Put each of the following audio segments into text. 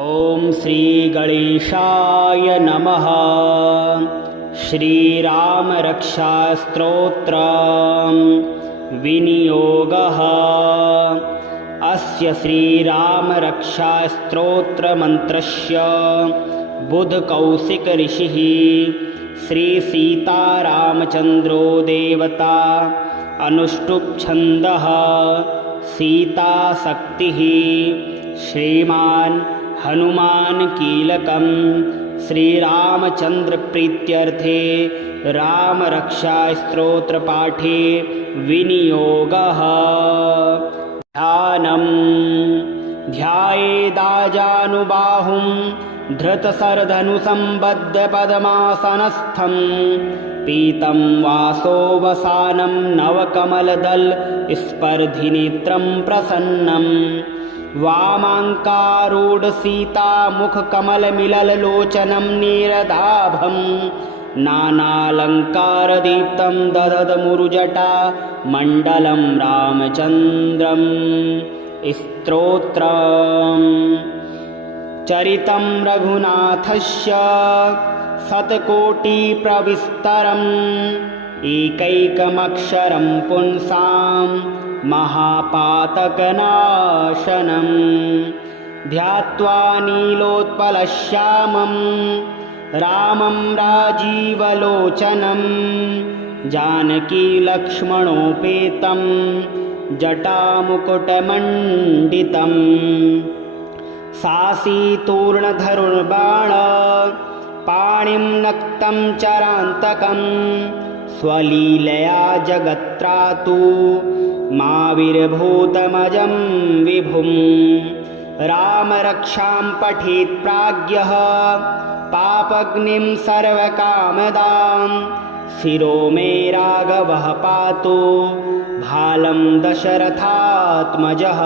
ॐ श्री गणेशाय नमः। श्रीरामरक्षास्तोत्र विनियोगः। अस्य श्रीरामरक्षास्तोत्रमन्त्रस्य बुधकौशिक ऋषिः श्रीसीतारामचन्द्रो देवता अनुष्टुप् छन्दः सीताशक्तिः श्रीमान् हनुमान कीलकं श्रीरामचंद्र प्रीत्यर्थे रामरक्षास्तोत्रपाठे विनियोगः। ध्यानम् ध्यायेदाजानुबाहुं धृतशरधनुसंबद्धपद्मासनस्थं पीतं वासोवसानं नवकमलदल स्पर्धिनेत्रं प्रसन्नम् वामाङ्कारूढसीतामुखकमलमिललोचनं नीरदाभं नानालङ्कारदीप्तं दधदमुरुजटा मण्डलं रामचन्द्रं स्तोत्रम्। चरितं रघुनाथस्य शतकोटिप्रविस्तरम् एकैकमक्षरं पुंसां महापातकनाशनं ध्यात्वा नीलोत्पलश्यामं रामं राजीवलोचनं जानकीलक्ष्मणोपेतं जटामुकुटमण्डितं सासीतूर्णधनुर्बाण पाणिं नक्तं चरान्तकं स्वलीलया जगत्त्रातु माविर्भूतमजं विभुं रामरक्षां पठेत् प्राज्ञः पापग्निं सर्वकामदां शिरो मे राघवः पातु भालं दशरथात्मजः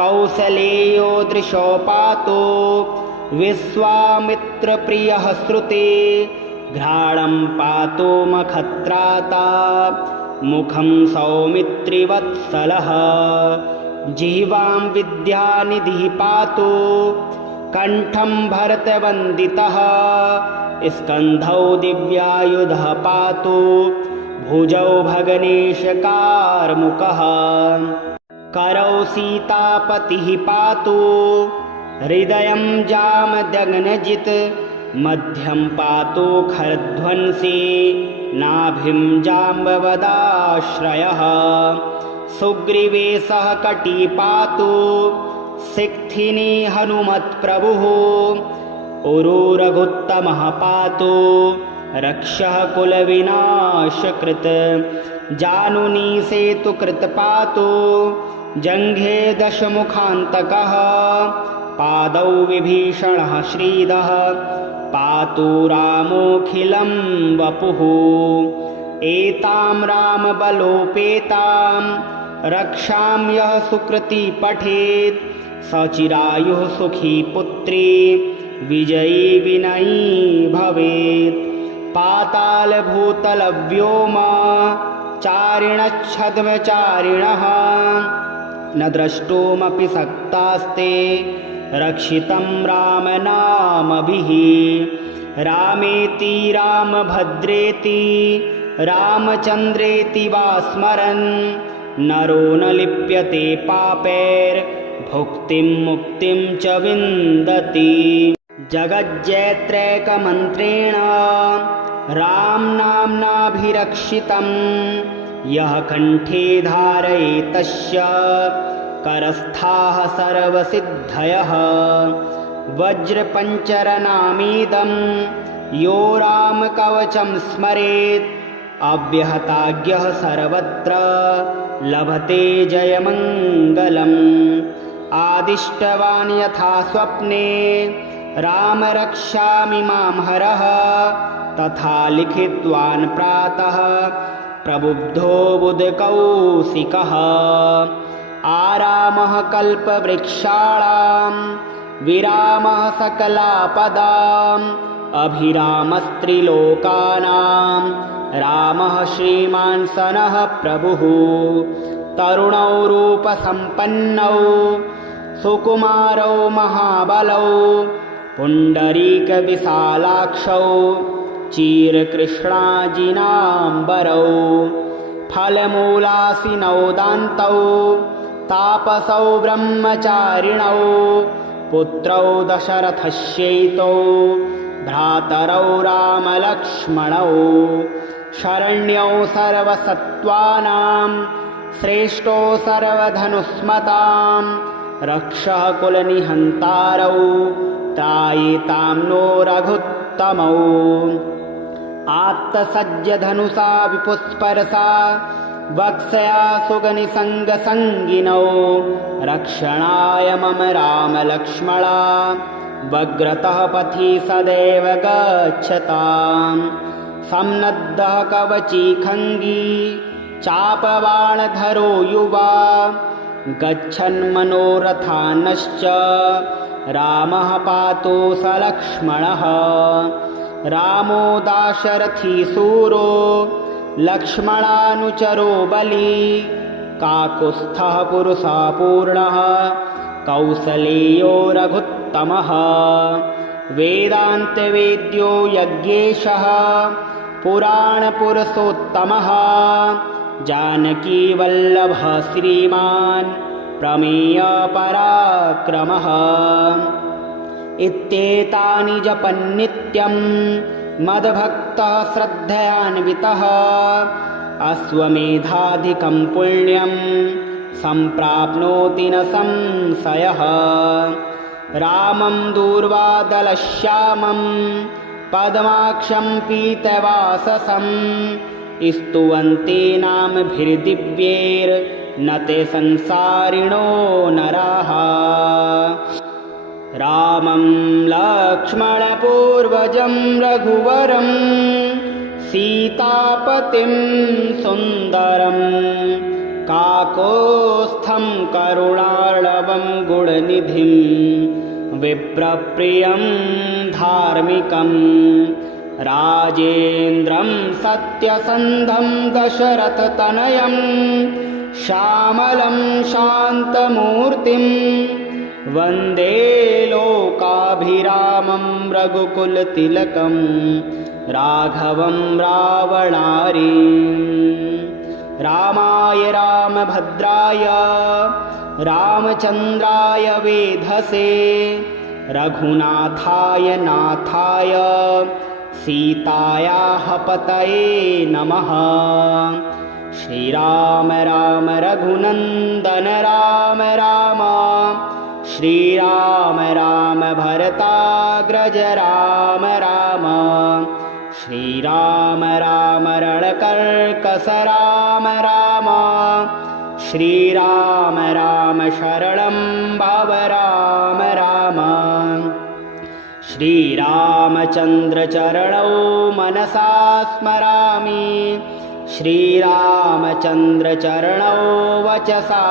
कौसलेयो दृशो पातु विश्वामित्रप्रियः श्रुते घ्राणं पातु मखत्राता मुखं सौमित्रिवत्सलः जिह्वां विद्यानिधिः पातु कण्ठं भरतवन्दितः स्कन्धौ दिव्यायुधः पातु भुजौ भगनेशकार्मुकः करौ सीतापतिः पातु हृदयं जामदग्नजित् मध्यं पातु खरध्वंसी नाभिं जाम्बवदाश्रयः सुग्रीवेशः कटी पातु सिक्थिनी हनुमत्प्रभुः उरुरघुत्तमः पातु रक्षः कुलविनाशकृत् जानुनी सेतुकृत् पातु जङ्घे दशमुखान्तकः पादौ विभीषणः श्रीदः पातु रामोऽखिलं वपुः एतां रामबलोपेतां रक्षां यः सुकृती पठेत् सचिरायुः सुखी पुत्री विजयी विनयी भवेत् पातालभूतलव्योम चारिणच्छद्मचारिणः न द्रष्टुमपि शक्तास्ते रक्षितं रामनामभिः रामेति रामभद्रेति रामचन्द्रेति वा स्मरन् नरो न लिप्यते पापैर्भुक्तिं मुक्तिं च विन्दति जगज्जयत्रैकमन्त्रेण रामनाम्नाभिरक्षितं यः कण्ठे धारयेत् तस्य करस्थाः सर्वसिद्धयः वज्रपञ्चरनामीदं यो रामकवचं स्मरेत् अव्यहताज्ञः सर्वत्र लभते जयमङ्गलम् आदिष्टवान् यथा स्वप्ने राम रक्षामि मां हरः तथा लिखितवान् प्रातः प्रबुद्धो बुधकौशिकः आरामः कल्पवृक्षाणां विरामः सकलापदाम् अभिरामस्त्रिलोकानां रामः श्रीमान् सनः प्रभुः तरुणौ रूपसम्पन्नौ सुकुमारौ महाबलौ पुण्डरीकविशालाक्षौ चीरकृष्णाजिनाम्बरौ फलमूलासिनौ दान्तौ तापसौ ब्रह्मचारिणौ पुत्रौ दशरथस्यैतौ भ्रातरौ रामलक्ष्मणौ शरण्यौ सर्वसत्त्वानां श्रेष्ठो सर्वधनुस्मतां रक्षः कुलनिहन्तारौ त्रायितां नो रघुत्तमौ आत्तसज्जधनुषा विपुस्परसा वक्ष्या सुगनिसङ्गसङ्गिनौ रक्षणाय मम रामलक्ष्मणा वग्रतः पथि सदैव गच्छताम् सम्नद्धः कवची खङ्गी चापबाणधरो युवा गच्छन्मनोरथानश्च रामः पातु स लक्ष्मणः रामो दाशरथी सूरो लक्ष्मणानुचरो बली काकुत्स्थः पुरुषः पूर्णः कौसलेयो रघुत्तमः वेदान्तवेद्यो यज्ञेशः पुराणपुरुषोत्तमः जानकीवल्लभः श्रीमान् प्रमेयपराक्रमः इत्येतानि जपन्नित्यं मद्भक्तः श्रद्धयान्वितः अश्वमेधाधिकं पुण्यं सम्प्राप्नोति न संशयः रामं दूर्वादलश्यामं पद्माक्षं पीतवाससं स्तुवन्ते नामभिर्दिव्यैर्न ते संसारिणो नराः रामं लक्ष्मणपूर्वजं रघुवरं सीतापतिं सुन्दरं काकोत्स्थं करुणार्णवं गुणनिधिं विप्रप्रियं धार्मिकं राजेन्द्रं सत्यसन्धं दशरथतनयं श्यामलं शान्तमूर्तिं वन्दे लोकाभिरामं रघुकुलतिलकं राघवं रावणारीं रामाय रामभद्राय रामचन्द्राय वेधसे रघुनाथाय नाथाय सीतायाः पतये नमः श्रीराम राम रघुनन्दन राम राम श्रीराम राम भरताग्रज राम राम श्रीराम राम रणकर्कश राम राम श्रीराम राम शरणं भव राम राम श्रीरामचन्द्रचरणौ मनसा स्मरामि श्रीरामचन्द्रचरणौ वचसा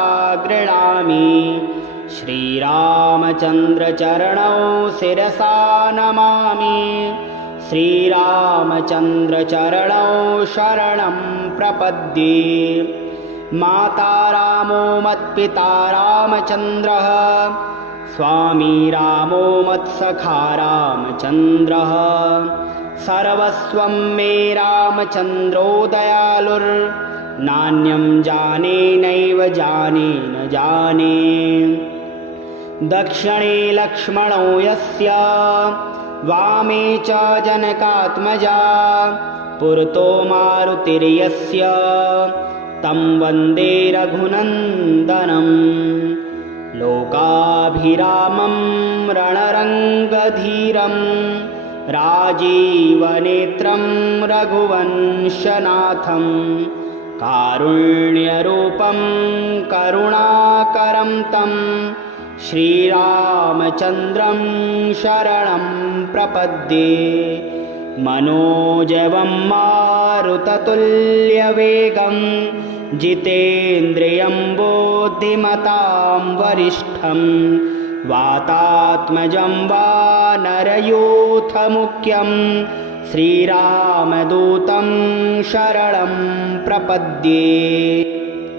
गृह्णामि श्रीरामचन्द्रचरणौ शिरसा नमामि श्रीरामचन्द्रचरणौ शरणं प्रपद्ये माता रामो मत्पिता रामचन्द्रः स्वामी रामो मत्सखा रामचन्द्रः सर्वस्वं मे रामचन्द्रो दयालुर्नान्यं जाने नैव जाने न जाने दक्षिणे लक्ष्मणो यस्य वामे च जनकात्मजा पुरतो मारुतिर्यस्य तं वन्दे रघुनन्दनं लोकाभिरामं रणरङ्गधीरं राजीवनेत्रं रघुवंशनाथं कारुण्यरूपं करुणाकरं तं श्रीरामचन्द्रं शरणं प्रपद्ये मनोजवं मारुततुल्यवेगं जितेन्द्रियं बुद्धिमतां वरिष्ठं वातात्मजं वानरयूथमुख्यं श्रीरामदूतं शरणं प्रपद्ये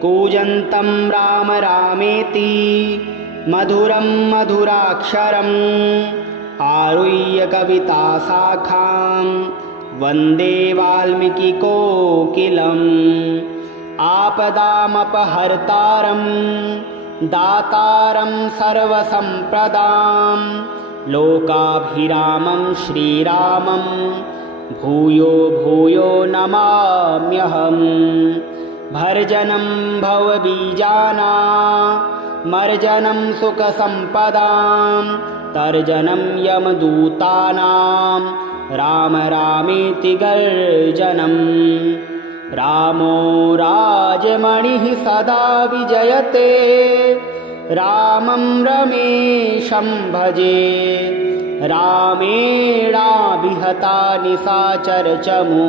कूजन्तं राम रामेति मधुरं मधुराक्षरम् आरुह्य कविताशाखां वन्दे वाल्मीकिकोकिलम् आपदामपहर्तारं दातारं सर्वसम्पदां लोकाभिरामं श्रीरामं भूयो भूयो नमाम्यहम् भर्जनं भवबीजानामर्जनं सुखसम्पदां तर्जनं यमदूतानां राम रामेति गर्जनम् रामो राजमणिः सदा विजयते रामं रमेशं भजे रामेणाभिहता निशाचरचमू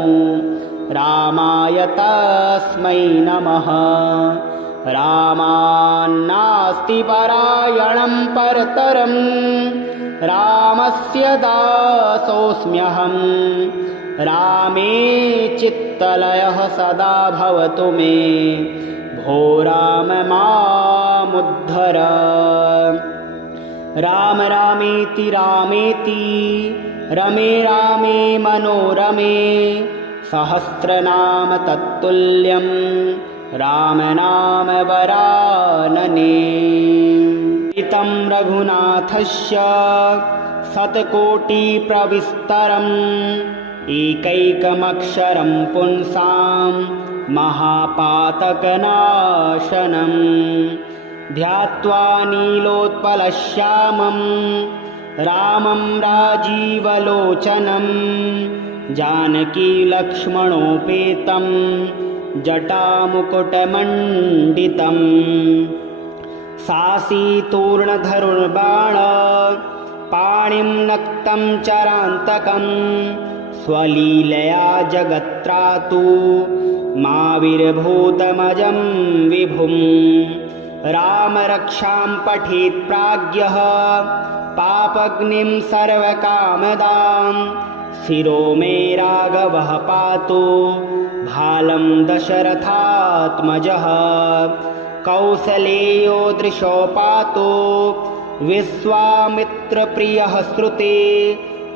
रामाय तस्मै नमः रामान्नास्ति परायणं परतरं रामस्य दासोऽस्म्यहम् रामे चित्तलयः सदा भवतु मे भो राम मामुद्धर राम रामेति रामेति रमे रामे मनोरमे सहस्रनाम तत्तुल्यं राम नाम वरानने इतं रघुनाथस्य शतकोटिप्रविस्तरम् एकैकमक्षरं पुंसां महापातकनाशनम् ध्यात्वा नीलोत्पलश्यामं रामं राजीवलोचनं जानकीलक्ष्मणोपेतं जटामुकुटमण्डितं सासीतूर्णधनुर्बाण पाणिं नक्तं चरान्तकं स्वलीलया जगत्त्रातु माविर्भूतमजं विभुम् रामरक्षां पठेत् प्राज्ञः पापग्निं सर्वकामदां शिरो मे राघवः पातु भालं दशरथात्मजः कौसलेयो दृशो पातु विश्वामित्रप्रियः श्रुते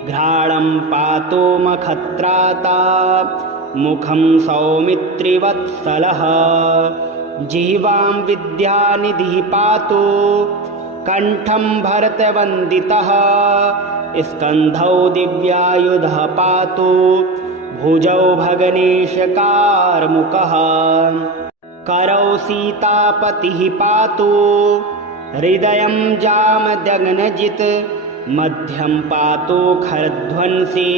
घ्राणं पातु मखत्राता मुखं सौमित्रिवत्सलः जिह्वां विद्यानिधिः पातु कण्ठं भरतवन्दितः स्कन्धौ दिव्यायुधः पातु भुजौ भगनेशकार्मुकः करौ सीतापतिः पातु हृदयं जामदग्नजित् मध्यं पातु खरध्वंसी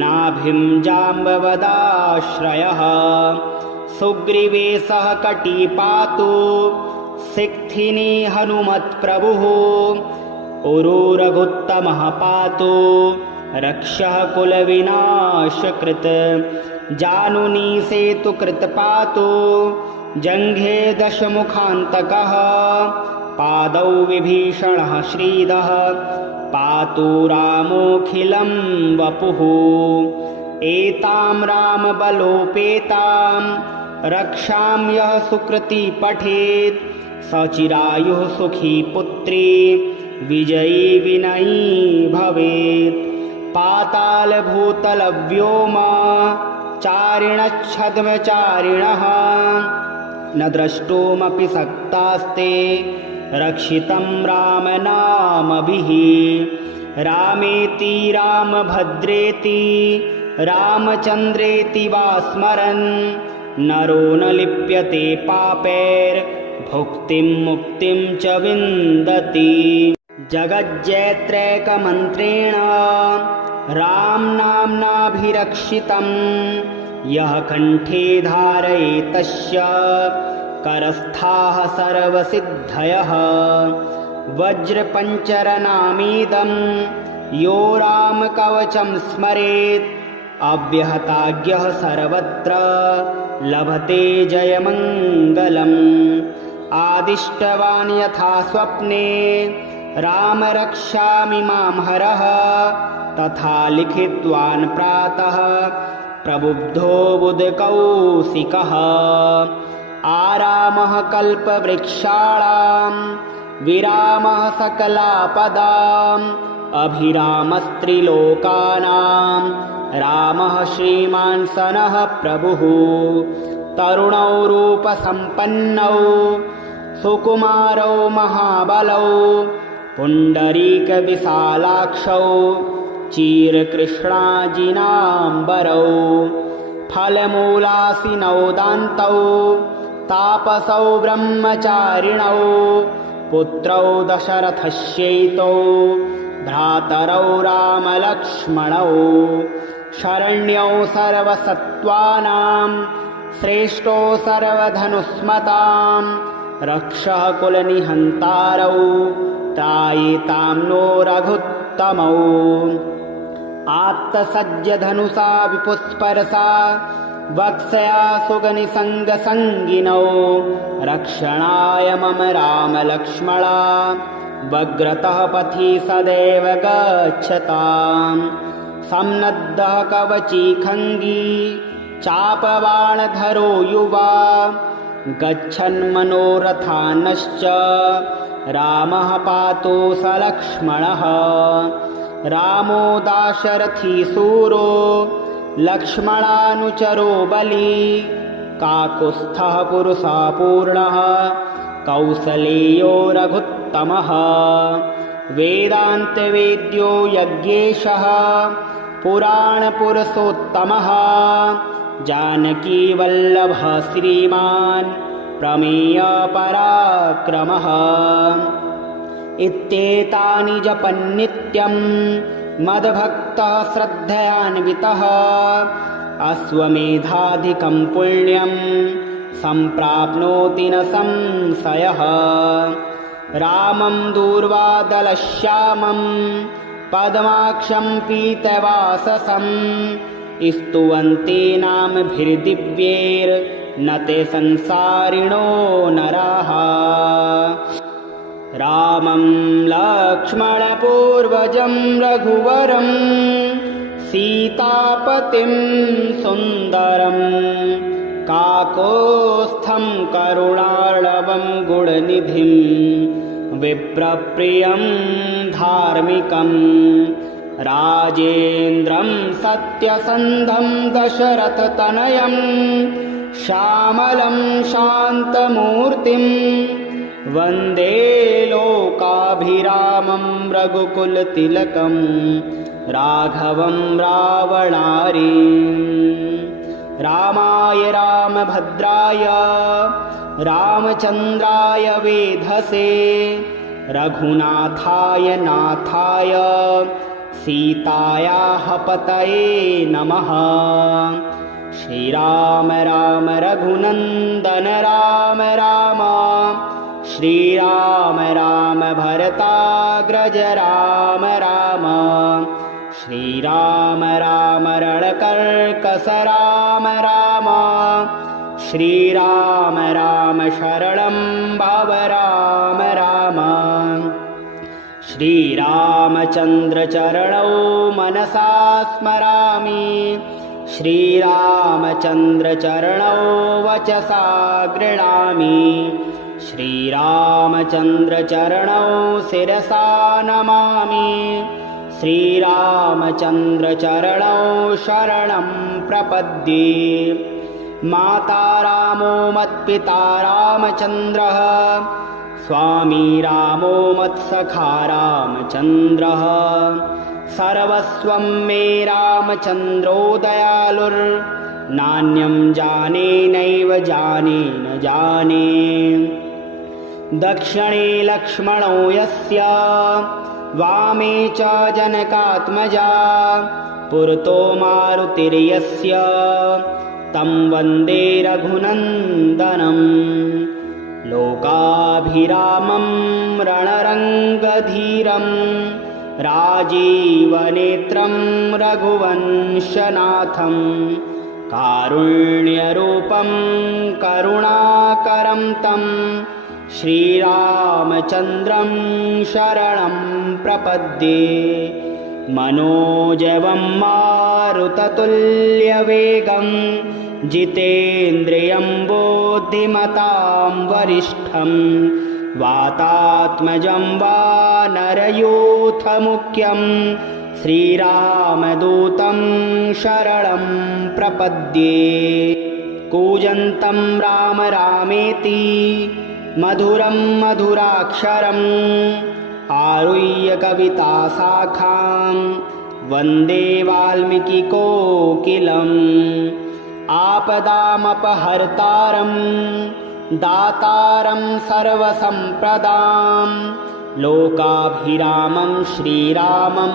नाभिं जाम्बवदाश्रयः सुग्रीवेशः कटी पातु सिक्थिनी हनुमत्प्रभुः उरुरघुत्तमः पातु रक्षः कुलविनाशकृत् जानुनी सेतुकृत् पातु जङ्घे दशमुखान्तकः पादौ विभीषणः श्रीदः पातु रामोऽखिलं वपुः एतां रामबलोपेतां रक्षां यः सुकृती पठेत् सचिरायुः सुखी पुत्री विजयी विनयी भवेत् पातालभूतलव्योम चारिणच्छद्मचारिणः न द्रष्टुमपि शक्तास्ते रक्षितं रामनामभिः रामेति रामभद्रेति रामचन्द्रेति वा स्मरन् नरो न लिप्यते पापैर्भुक्तिं मुक्तिं च विन्दति जगज्जयत्रैकमन्त्रेण रामनाम्नाभिरक्षितं यः कण्ठे धारयेतस्य करस्थाः सर्वसिद्धयः वज्रपञ्चरनामीदं यो रामकवचं स्मरेत् अव्यहताज्ञः सर्वत्र लभते जयमङ्गलम् आदिष्टवान् यथा स्वप्ने राम रक्षामि मां हरः तथा लिखितवान् प्रातः प्रबुद्धो बुधकौशिकः आरामः कल्पवृक्षाणां विरामः सकलापदाम् अभिरामस्त्रिलोकानां रामः श्रीमान् सनः प्रभुः तरुणौ रूपसम्पन्नौ सुकुमारौ महाबलौ पुण्डरीकविशालाक्षौ चीरकृष्णाजिनाम्बरौ फलमूलासिनौ दान्तौ तापसौ ब्रह्मचारिणौ पुत्रौ दशरथस्यैतौ भ्रातरौ रामलक्ष्मणौ शरण्यौ सर्वसत्त्वानां श्रेष्ठो सर्वधनुस्मतां रक्षः कुलनिहन्तारौ त्रायितां नो रघुत्तमौ आत्तसज्जधनुषा विपुस्परसा वक्ष्या सुगनिसङ्गसङ्गिनौ रक्षणाय मम रामलक्ष्मणा वग्रतः पथि सदैव गच्छताम् सम्नद्धः कवची खङ्गी चापबाणधरो युवा गच्छन्मनोरथानश्च रामः पातु स लक्ष्मणः रामो दाशरथी सूरो लक्ष्मणानुचरो बली काकुत्स्थः पुरुषा पूर्णः कौसलेयो रघुत्तमः वेदान्तवेद्यो यज्ञेशः पुराणपुरुषोत्तमः जानकीवल्लभः श्रीमान् प्रमेयपराक्रमः इत्येतानि जपन्नित्यं मद्भक्तः श्रद्धयान्वितः अश्वमेधाधिकं पुण्यं सम्प्राप्नोति न संशयः रामं दूर्वादलश्यामं पद्माक्षं पीतवाससं स्तुवन्ते नामभिर्दिव्यैर्न ते संसारिणो नराः रामं लक्ष्मणपूर्वजं रघुवरं सीतापतिं सुन्दरं काकोत्स्थं करुणार्णवं गुणनिधिं विप्रप्रियं धार्मिकं राजेन्द्रं सत्यसन्धं दशरथतनयं श्यामलं शान्तमूर्तिं वन्दे लोकाभिरामं रघुकुलतिलकं राघवं रावणारीं रामाय रामभद्राय रामचन्द्राय वेधसे रघुनाथाय नाथाय सीतायाः पतये नमः श्रीराम राम रघुनन्दन राम राम श्रीराम राम भरताग्रज राम राम श्रीराम राम रणकर्कस राम राम श्रीराम राम शरणं भव राम राम श्रीरामचन्द्रचरणौ मनसा स्मरामि श्रीरामचन्द्रचरणौ वचसा गृह्णामि श्रीरामचन्द्रचरणौ शिरसा नमामि श्रीरामचन्द्रचरणौ शरणं प्रपद्ये माता रामो मत्पिता रामचन्द्रः स्वामी रामो मत्सखा रामचन्द्रः सर्वस्वं मे रामचन्द्रो दयालुर्नान्यं जाने नैव जाने न जाने दक्षिणे लक्ष्मणो यस्य वामे च जनकात्मजा पुरतो मारुतिर्यस्य तं वन्दे रघुनन्दनं लोकाभिरामं रणरङ्गधीरं राजीवनेत्रं रघुवंशनाथं कारुण्यरूपं करुणाकरं तं श्रीरामचन्द्रं शरणं प्रपद्ये मनोजवं मारुततुल्यवेगं जितेन्द्रियं बुद्धिमतां वरिष्ठं वातात्मजं वा नरयूथ मुख्यं श्रीरामदूतं शरणं प्रपद्ये। कूजन्तं राम रामेति मधुरं मधुराक्षरम् आरुह्य कविताशाखां वन्दे वाल्मीकिकोकिलम्। आपदामपहर्तारं दातारं सर्वसम्पदां लोकाभिरामं श्रीरामं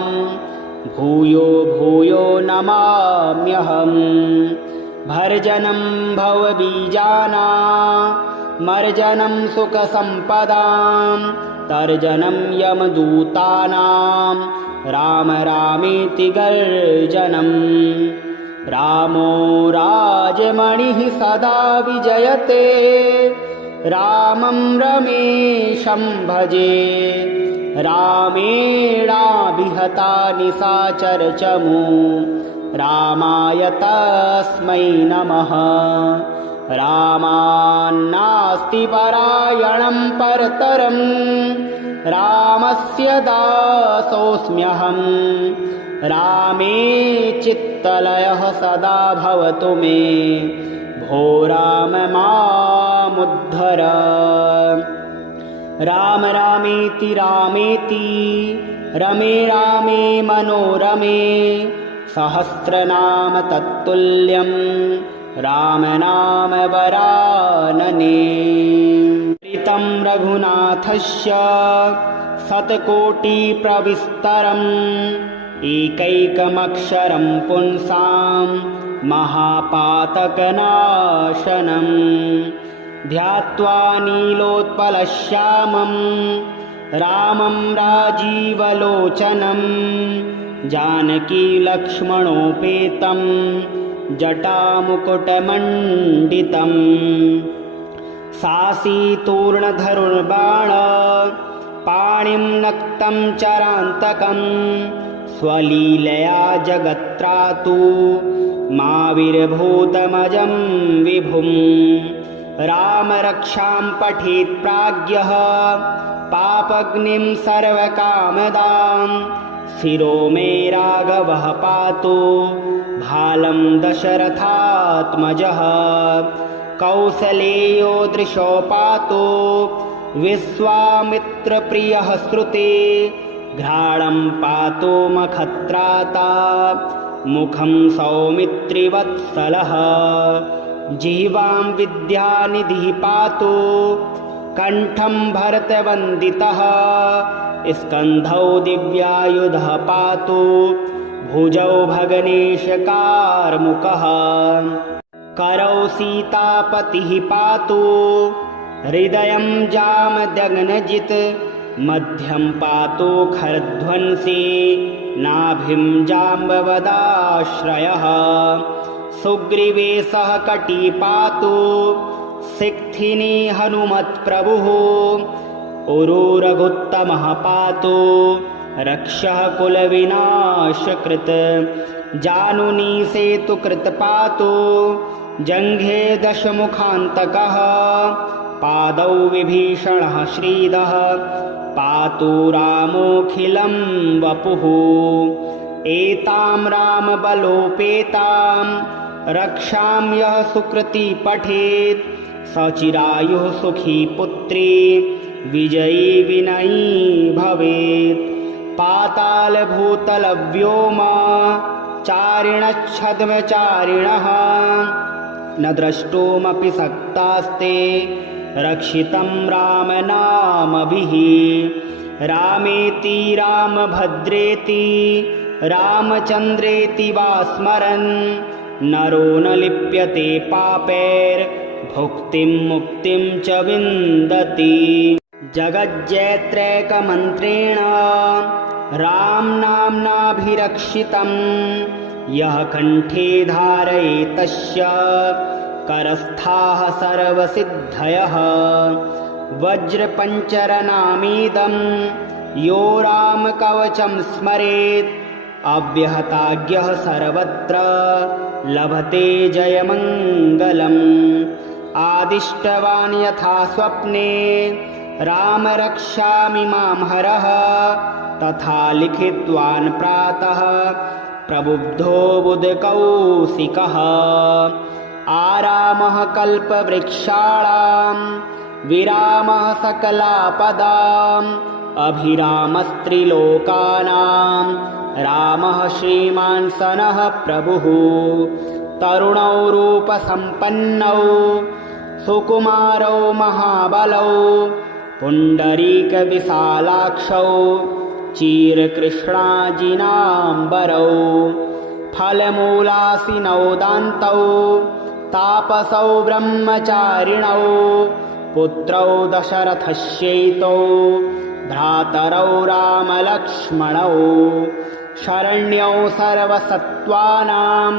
भूयो भूयो नमाम्यहम्। भर्जनं भवबीजानामर्जनं सुखसम्पदां तर्जनं यमदूतानां राम रामेति गर्जनम्। रामो राजमणिः सदा विजयते रामं रमेशं भजे। रामेणाभिहता निशाचरचमू रामाय तस्मै नमः। रामान्नास्ति परायणं परतरं रामस्य दासोऽस्म्यहम्। रामे चित्तलयः सदा भवतु मे भो राम मामुद्धर। राम रामेति रामेति रमे रामे मनोरमे सहस्रनाम तत्तुल्यं राम नाम वरानने। ऋतं रघुनाथस्य शतकोटिप्रविस्तरम् एकैकमक्षरं पुंसां महापातकनाशनं। ध्यात्वा नीलोत्पलश्यामं रामं राजीवलोचनं जानकीलक्ष्मणोपेतं जटामुकुटमण्डितं। सासीतूर्णधनुर्बाण पाणिं नक्तं चरान्तकं स्वलीलया जगत्त्रातु माविर्भूतमजं विभुं। रामरक्षां पठेत् प्राज्ञः पापग्निं सर्वकामदां शिरो मे राघवः पातु भालं दशरथात्मजः। कौसलेयो दृशो पातु विश्वामित्रप्रियः श्रुते घ्राणं पातु मखत्राता मुखं सौमित्रिवत्सलः। जिह्वां विद्यानिधिः पातु कण्ठं भरतवन्दितः। स्कन्धौ दिव्यायुधः पातु भुजौ भगनेशकार्मुकः। करौ सीतापतिः पातु हृदयं जामदग्नजित्। मध्यं पातु खरध्वंसी नाभिं जाम्बवदाश्रयः। सुग्रीवेशः कटी पातु सिक्थिनी हनुमत्प्रभुः। उरुरघुत्तमः पातु रक्षः कुलविनाशकृत्। जानुनी सेतुकृत् पातु जङ्घे दशमुखान्तकः। पादौ विभीषणः श्रीदः पातु रामोऽखिलं वपुः। एतां रामबलोपेतां रक्षां यः सुकृती पठेत् सचिरायुः सुखी पुत्री विजयी विनयी भवेत्। पातालभूतलव्योम चारिणच्छद्मचारिणः न द्रष्टुमपि शक्तास्ते रक्षितं रामनामभिः। रामेति रामभद्रेति रामचन्द्रेति वा स्मरन् नरो न लिप्यते पापैर्भुक्तिं मुक्तिं च विन्दति। जगज्जेत्रैकमन्त्रेण रामनाम्नाभिरक्षितं यः कण्ठे धारयेत् तस्य करस्थाः सर्वसिद्धयः। वज्रपञ्चरनामीदं यो रामकवचं स्मरेत् अव्यहताज्ञः सर्वत्र लभते जयमङ्गलम्। आदिष्टवान् यथा स्वप्ने राम रक्षामि मां हरः तथा लिखितवान् प्रातः प्रबुद्धो बुधकौशिकः आरामः कल्पवृक्षाणां विरामः सकलापदाम् अभिरामस्त्रिलोकानां रामः श्रीमान् सनः प्रभुः तरुणौ रूपसम्पन्नौ सुकुमारौ महाबलौ पुण्डरीकविशालाक्षौ चीरकृष्णाजिनाम्बरौ फलमूलासिनौ दान्तौ तापसौ ब्रह्मचारिणौ पुत्रौ दशरथस्यैतौ भ्रातरौ रामलक्ष्मणौ शरण्यौ सर्वसत्त्वानां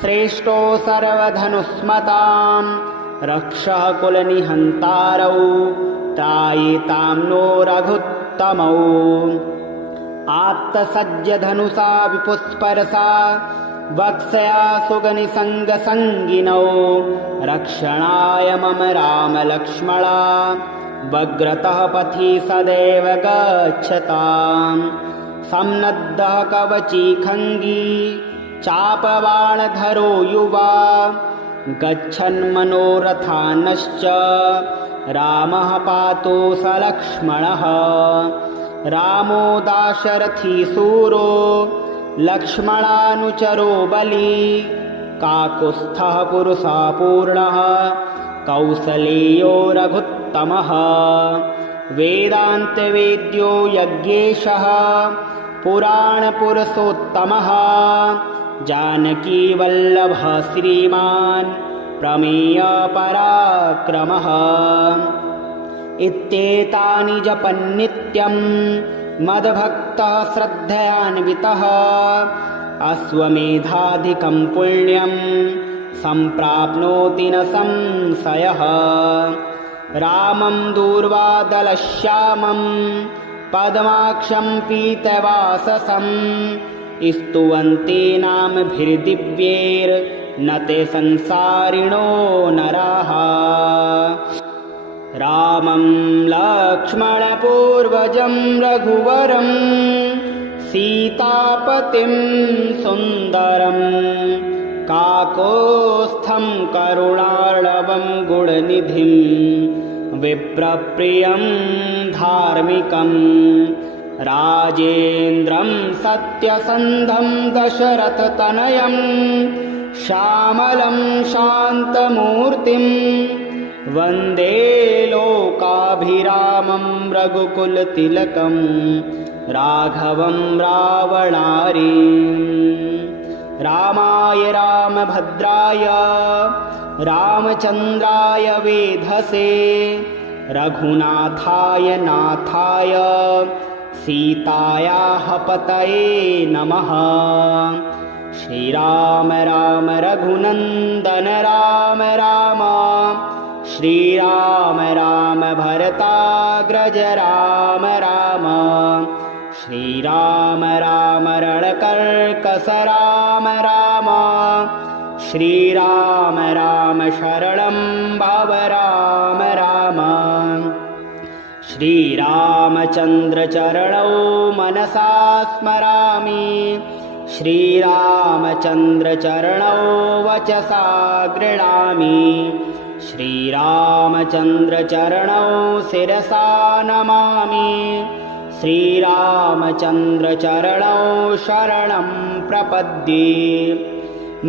श्रेष्ठो सर्वधनुष्मतां रक्षः कुलनिहन्तारौ त्रायितां नो रघुत्तमौ आत्तसज्जधनुषा विपुस्पर्शा वत्सया सुगनिसङ्गसङ्गिनौ रक्षणाय मम रामलक्ष्मणा वग्रतः पथि सदैव गच्छताम् सम्नद्धः कवची खङ्गी चापबाणधरो युवा गच्छन्मनोरथानश्च रामः पातु स लक्ष्मणः रामो दाशरथी सूरो लक्ष्मणानुचरो बली काकुत्स्थः पुरुषा पूर्णः कौसलेयो रघुत्तमः वेदान्तवेद्यो यज्ञेशः पुराणपुरुषोत्तमः जानकीवल्लभः श्रीमान् प्रमेयपराक्रमः इत्येतानि जपन्नित्यं मद्भक्तः श्रद्धयान्वितः अश्वमेधाधिकं पुण्यं सम्प्राप्नोति न संशयः रामं दूर्वादलश्यामं पद्माक्षं पीतवाससं स्तुवन्ते नामभिर्दिव्यैर्न ते संसारिणो नराः रामं लक्ष्मणपूर्वजं रघुवरं सीतापतिं सुन्दरं काकोत्स्थं करुणार्णवं गुणनिधिं विप्रप्रियं धार्मिकं राजेन्द्रं सत्यसन्धं दशरथतनयं श्यामलं शान्तमूर्तिं वन्दे लोकाभिरामं रघुकुलतिलकं राघवं रावणारीम् रामाय रामभद्राय रामचन्द्राय वेधसे रघुनाथाय नाथाय सीतायाः पतये नमः श्रीराम राम रघुनन्दन राम राम श्रीराम राम भरताग्रज राम राम श्रीराम राम रणकर्कश राम राम श्रीराम राम शरणं भव राम राम श्रीरामचन्द्रचरणौ मनसा स्मरामि श्रीरामचन्द्रचरणौ वचसा गृह्णामि श्रीरामचन्द्रचरणौ शिरसा नमामि श्रीरामचन्द्रचरणौ शरणं प्रपद्ये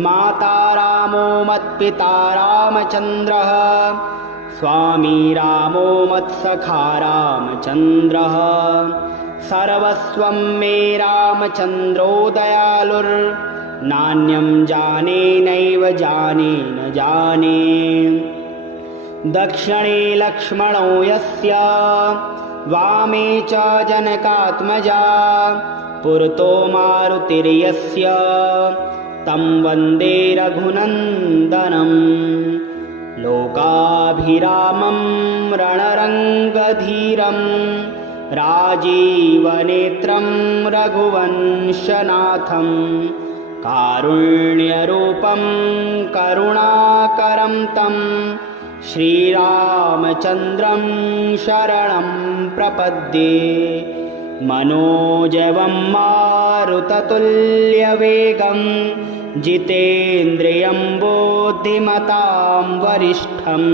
माता रामो मत्पिता रामचन्द्रः स्वामी रामो मत्सखा रामचन्द्रः सर्वस्वं मे रामचन्द्रो दयालुर्नान्यं जाने नैव जाने न जाने दक्षिणे लक्ष्मणो यस्य वामे च जनकात्मजा पुरतो मारुतिर्यस्य तं वन्दे रघुनन्दनं लोकाभिरामं रणरङ्गधीरं राजीवनेत्रं रघुवंशनाथं कारुण्यरूपं करुणाकरं तं श्रीरामचन्द्रं शरणं प्रपद्ये मनोजवं मारुततुल्यवेगं जितेन्द्रियं बुद्धिमतां वरिष्ठं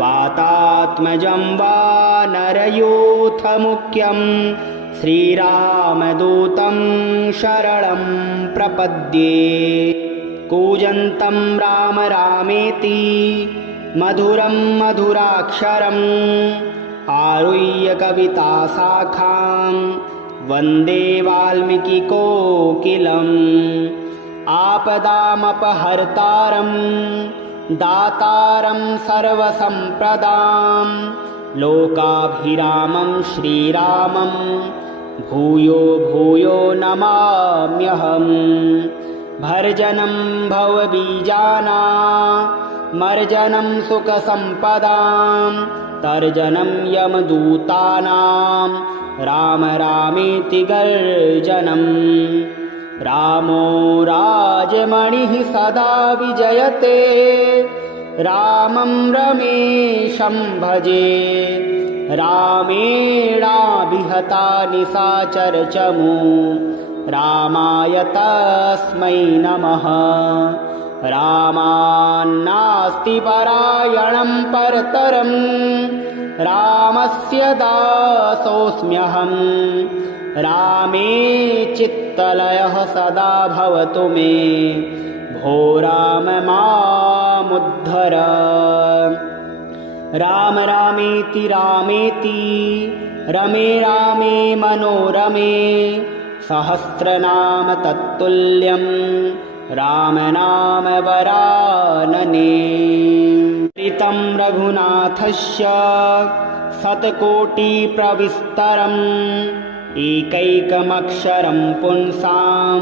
वातात्मजं वानरयूथमुख्यं श्रीरामदूतं शरणं प्रपद्ये कूजन्तं राम रामेति मधुरं मधुराक्षरम् आरुह्य कविताशाखां वन्दे वाल्मीकिकोकिलम् आपदामपहर्तारं दातारं सर्वसम्पदां लोकाभिरामं श्रीरामं भूयो भूयो नमाम्यहम् भर्जनं भवबीजानामर्जनं सुखसम्पदां तर्जनं यमदूतानां राम रामेति गर्जनम् रामो राजमणिः सदा विजयते रामं रमेशं भजे रामेणाभिहता निशाचरचमू रामाय तस्मै नमः रामान्नास्ति परायणं परतरं रामस्य दासोऽस्म्यहं रामे चित्तलयः सदा भवतु मे भो राम मामुद्धर राम रामेति रामेति रमे रामे मनोरमे सहस्रनाम तत्तुल्यं राम नाम वरानने ऋतं रघुनाथस्य शतकोटिप्रविस्तरम् एकैकमक्षरं पुंसां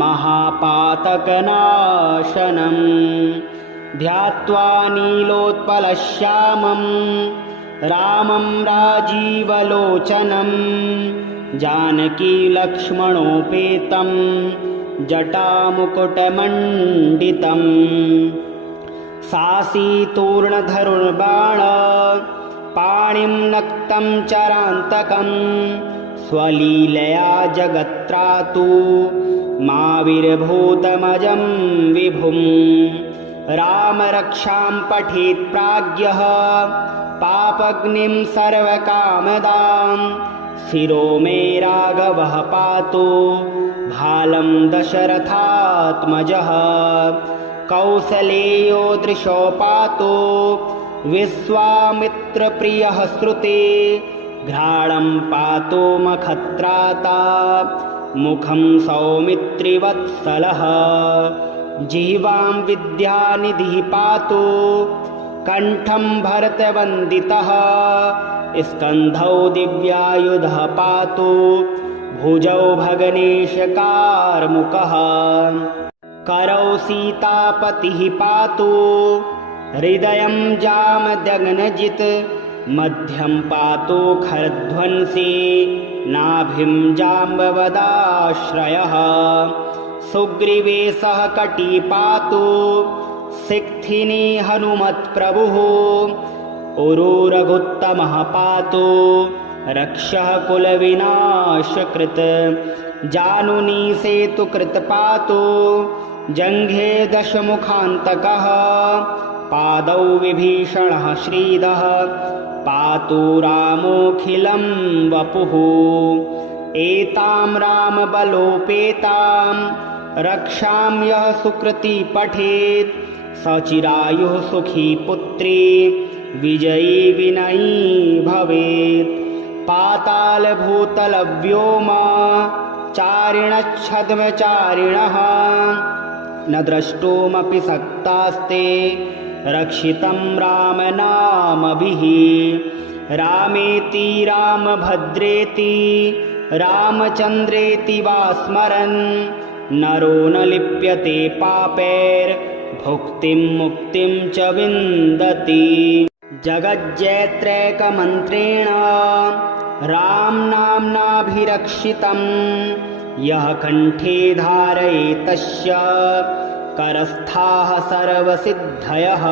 महापातकनाशनं ध्यात्वा नीलोत्पलश्यामं रामं राजीवलोचनं जानकीलक्ष्मणोपेतं जटामुकुटमण्डितं सासीतूर्णधनुर्बाण पाणिं नक्तं चरान्तकं स्वलीलया जगत्त्रातु माविर्भूतमजं विभुं रामरक्षां पठेत् प्राज्ञः पापग्निं सर्वकामदां शिरो मे राघवः पातु भालं दशरथात्मजः कौसलेयो दृशो पातु विश्वामित्रप्रियः श्रुते घ्राणं पातु मखत्राता मुखं सौमित्रिवत्सलः जिह्वां विद्यानिधिः पातु कण्ठं भरतवन्दितः स्कन्धौ दिव्यायुधः पातु भुजौ भगनेशकार्मुकः करौ सीतापतिः पातु हृदयं जामदग्नजित् मध्यं पातु खरध्वंसी नाभिं जाम्बवदाश्रयः सुग्रीवेशः कटी पातु सिक्थिनी हनुमत्प्रभुः उरुरघुत्तमः पातु रक्षः कुलविनाशकृत् जानुनी सेतुकृत् पातु जङ्घे दशमुखान्तकः पादौ विभीषणः श्रीदः पातु रामोऽखिलं वपुः एतां रामबलोपेतां रक्षां यः सुकृती पठेत् सचिरायुः सुखी पुत्री विजयी विनयी भवेत् पातालभूतलव्योम चारिणच्छद्मचारिणः न द्रष्टुमपि शक्तास्ते रक्षितं रामनामभिः रामेति रामभद्रेति रामचन्द्रेति वा स्मरन् नरो न लिप्यते पापैर्भुक्तिं मुक्तिं च विन्दति जगज्जयत्रैकमन्त्रेण रामनाम्नाभिरक्षितं यः कण्ठे धारयेत् तस्य करस्थाः सर्वसिद्धयः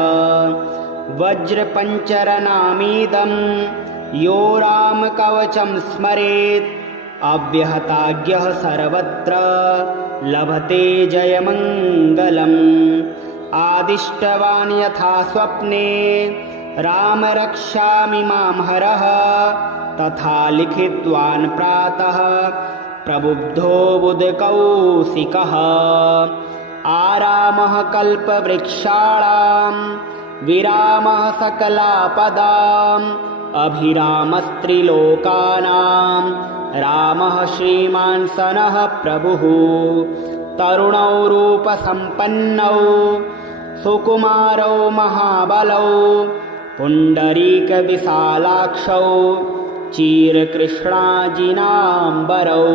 वज्रपञ्चरनामीदं यो रामकवचं स्मरेत् अव्यहताज्ञः सर्वत्र लभते जयमङ्गलम्। आदिष्टवान् यथा स्वप्ने राम रक्षामि मां हरः तथा लिखितवान् प्रातः प्रबुद्धो बुधकौशिकः। आरामः कल्पवृक्षाणां विरामः सकलापदाम् अभिरामस्त्रिलोकानां रामः श्रीमान् सनः प्रभुः। तरुणौ रूपसम्पन्नौ सुकुमारौ महाबलौ पुण्डरीकविशालाक्षौ चीरकृष्णाजिनाम्बरौ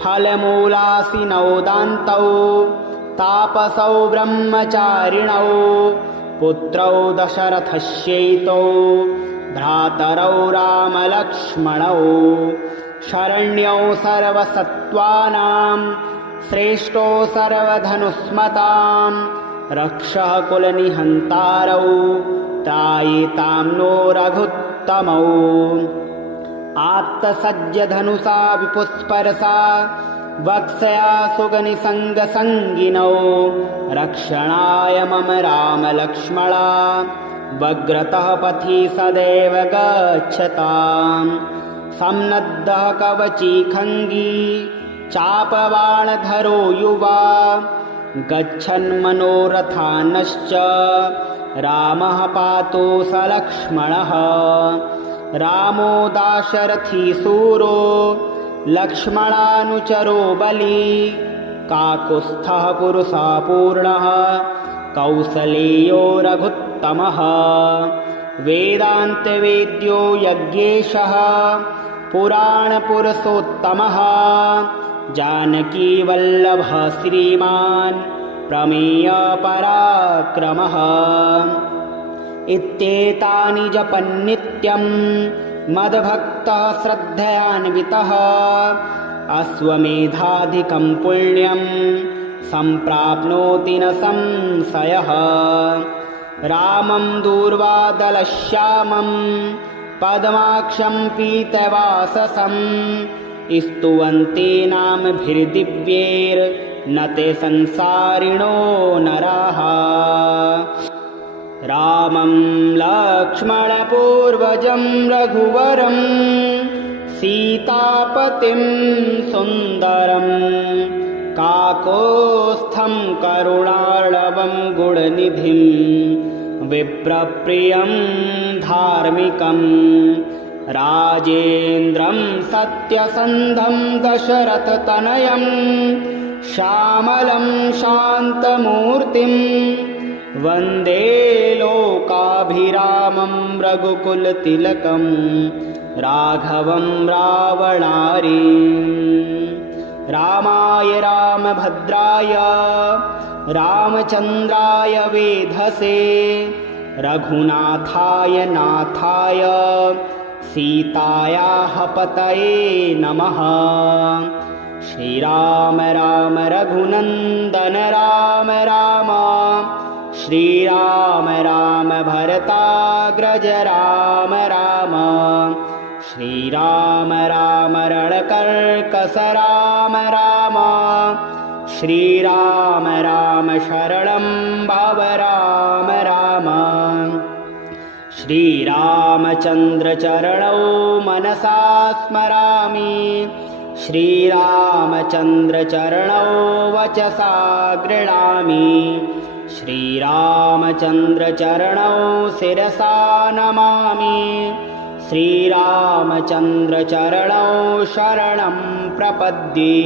फलमूलासिनौ दान्तौ तापसौ ब्रह्मचारिणौ पुत्रौ दशरथस्यैतौ भ्रातरौ रामलक्ष्मणौ शरण्यौ सर्वसत्त्वानां श्रेष्ठो सर्वधनुष्मतां रक्षः कुलनिहन्तारौ त्रायितां नो रघुत्तमौ। आत्तसज्जधनुषा विपुस्पर्शा वक्ष्या सुगनिसङ्गसङ्गिनौ रक्षणाय मम रामलक्ष्मणा वग्रतः पथि सदैव गच्छताम्। सम्नद्धः कवची खङ्गी चापबाणधरो युवा गच्छन्मनोरथानश्च रामः पातु सलक्ष्मणः। रामो दाशरथी शूरो लक्ष्मणानुचरो बली काकुत्स्थः पुरुषः पूर्णः कौसलेयो रघुत्तमः। वेदान्तवेद्यो यज्ञेशः पुराणपुरुषोत्तमः जानकीवल्लभः श्रीमान् प्रमेयपराक्रमः। इत्येतानि जपन्नित्यं मद्भक्तः श्रद्धयान्वितः अश्वमेधाधिकं पुण्यं सम्प्राप्नोति न संशयः। रामं दूर्वादलश्यामं पद्माक्षं पीतवाससं स्तुवन्ति नामभिर्दिव्यैर्न ते संसारिणो नराः। रामं लक्ष्मणपूर्वजं रघुवरं सीतापतिं सुन्दरं काकोत्स्थं करुणार्णवं गुणनिधिं विप्रप्रियं धार्मिकं राजेन्द्रं सत्यसन्धं दशरथतनयं श्यामलं शान्तमूर्तिं वन्दे लोकाभिरामं रघुकुलतिलकं राघवं रावणारिम्। रामाय रामभद्राय रामचन्द्राय वेधसे रघुनाथाय नाथाय सीतायाः पतये नमः। श्रीराम राम रघुनन्दन राम राम श्रीराम राम भरताग्रज राम राम श्रीराम राम रणकर्कश राम राम श्रीराम राम शरणं भव राम राम। श्रीरामचन्द्रचरणौ मनसा स्मरामि श्रीरामचन्द्रचरणौ वचसा गृह्णामि श्रीरामचन्द्रचरणौ शिरसा नमामि श्रीरामचन्द्रचरणौ शरणं प्रपद्ये।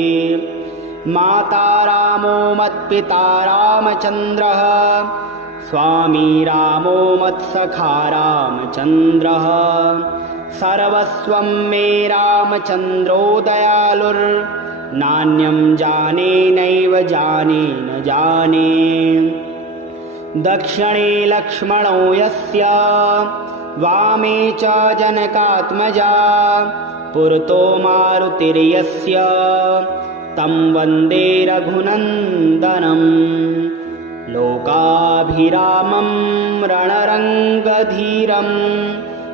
माता रामो मत्पिता रामचन्द्रः स्वामी रामो मत्सखा रामचन्द्रः सर्वस्वं मे रामचन्द्रो दयालुर्नान्यं जाने नैव जाने न जाने। दक्षिणे लक्ष्मणो यस्य वामे च जनकात्मजा पुरतो मारुतिर्यस्य तं वन्दे रघुनन्दनं। लोकाभिरामं रणरङ्गधीरं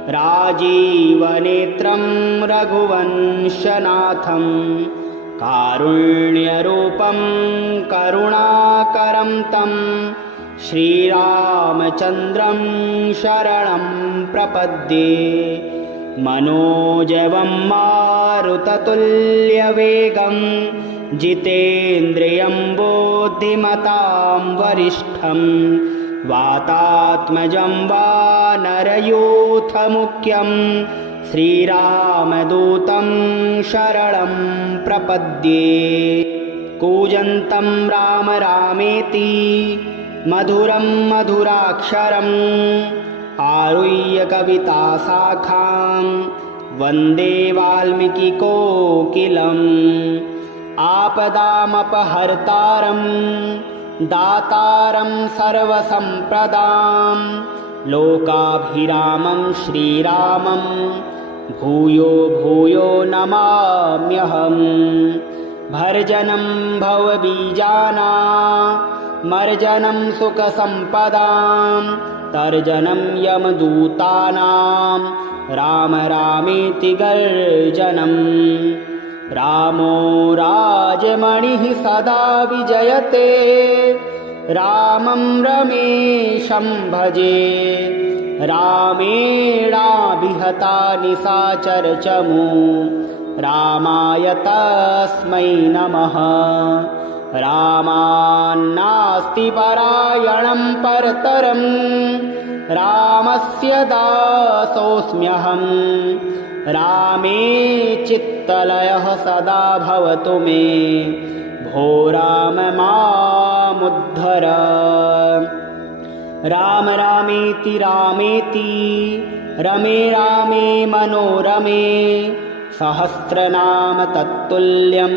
राजीवनेत्रं रघुवंशनाथं कारुण्यरूपं करुणाकरं तं श्रीरामचन्द्रं शरणं प्रपद्ये। मनोजवं मारुततुल्यवेगं जितेन्द्रियं बुद्धिमतां वरिष्ठं वातात्मजं वानरयूथमुख्यं श्रीरामदूतं शरणं प्रपद्ये। कूजन्तं राम रामेति मधुरं मधुराक्षरम् आरुह्य कविताशाखां वन्दे वाल्मीकिकोकिलम्। आपदामपहर्तारं दातारं सर्वसम्पदां लोकाभिरामं श्रीरामं भूयो भूयो नमाम्यहम्। भर्जनं भवबीजानामर्जनं सुखसम्पदां तर्जनं यमदूतानां राम रामेति गर्जनम्। रामो राजमणिः सदा विजयते रामं रमेशं भजे। रामेणाभिहता निशाचरचमू रामाय तस्मै नमः। रामान्नास्ति परायणं परतरं रामस्य दासोऽस्म्यहम्। रामे चित्तलयः सदा भवतु मे भो राम मामुद्धर। राम रामेति रामेति रमे रामे मनोरमे सहस्रनाम तत्तुल्यं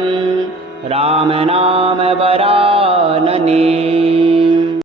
राम नाम वरानने।